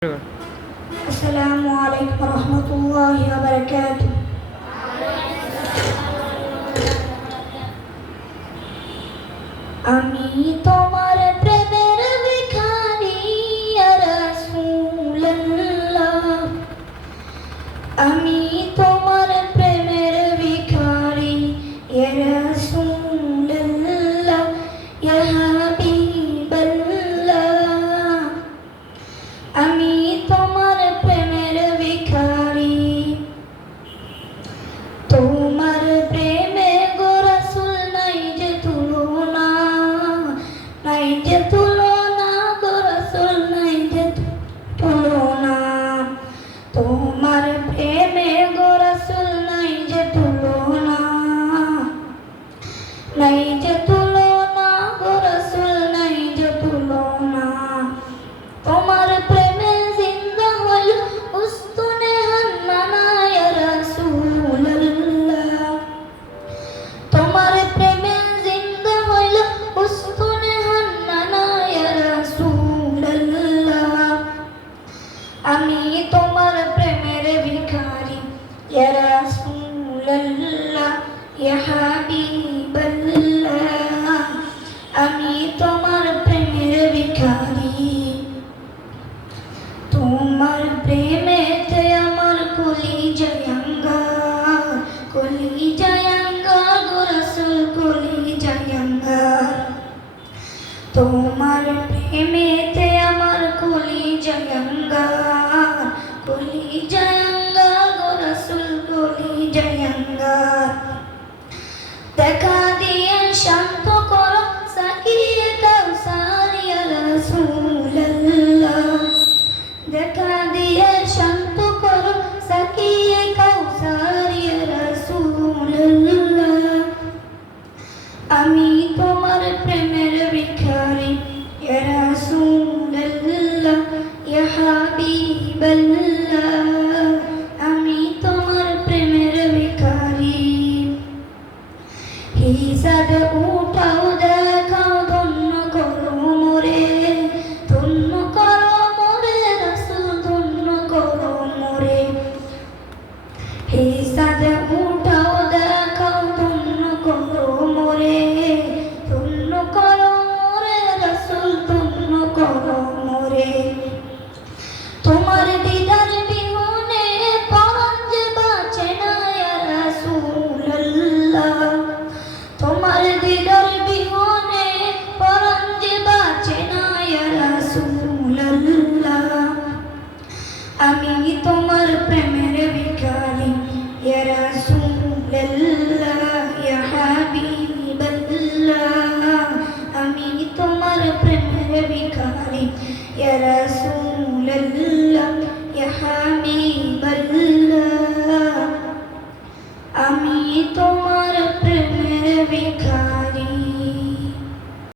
السلام عليكم ورحمة الله وبركاته. আমি তোমার প্রেমের ভিখারি ইয়া রাসূলুল্লাহ, আমি তোমার প্রেমের ভিখারি ইয়া রাসূলুল্লাহ, ইয়া হাবিবাল্লাহ, আমি তোমার প্রেমের ভিখারি। তোমার প্রেমে গো রাসূল নাই যে তুলনা, নাই যে তুলনা গো রাসূল, নাই যে তুলনা। তোমার প্রেমে গো রাসূল নাই যে তুলনা, নাই যে তুলনা গো রাসূল, নাই যে তুলনা। তোমার প্রেমে জিন্দা হইল উস্তুনে হান্নানা ইয়া রাসূলুল্লাহ, তোমার প্রেমে জিন্দা হইল উস্তুনে হান্নানা ইয়া রাসূলুল্লাহ, আমি তোমার প্রেমের ভিখারি ইয়া রাসূলুল্লাহ, ইয়া হাবিবাল্লাহ, আমি তোমার প্রেমের ভিখারি। তোমার প্রেমেতে আমার কলিজায় আঙ্গার, কলিজায় আঙ্গার গো রাসূল, কলিজায় আঙ্গার। তোমার প্রেমেতে আমার কলিজায় আঙ্গার, কলিজায় আঙ্গার গো রাসূল, কলিজায় আঙ্গার। দেখা দিয়ে শান্ত করো সাকিয়ে কাউসার ইয়া রাসূলুল্লাহ, দেখা দিয়ে শান্ত করো সাকিয়ে কাউসার ইয়া রাসূলুল্লাহ, আমি তোমার প্রেমের ভিখারি ইয়া রাসূলুল্লাহ, ইয়া হাবিবাল্লাহ, আমি তোমার প্রেমের ভিখারি। হিসাব উঠাও দেখাও ধন্য করো মোরে, ধন্য করো মোরে রাসূল, ধন্য করো মোরে। হিসাব উঠাও দেখাও ধন্য করো মোরে, ধন্য করো মোরে রাসূল, ধন্য করো মোরে। তোমার দিদার বিহনে পরাণ যে বাঁচে না ইয়া রাসূলুল্লাহ, তোমার দিদার বিহনে পরাণ যে বাঁচে না ইয়া রাসূলুল্লাহ, আমি তোমার প্রেমের ভিখারি ইয়া রাসূলুল্লাহ, ইয়া হাবিবাল্লাহ, আমি তোমার প্রেমের ভিখারি ইয়া রাসূল।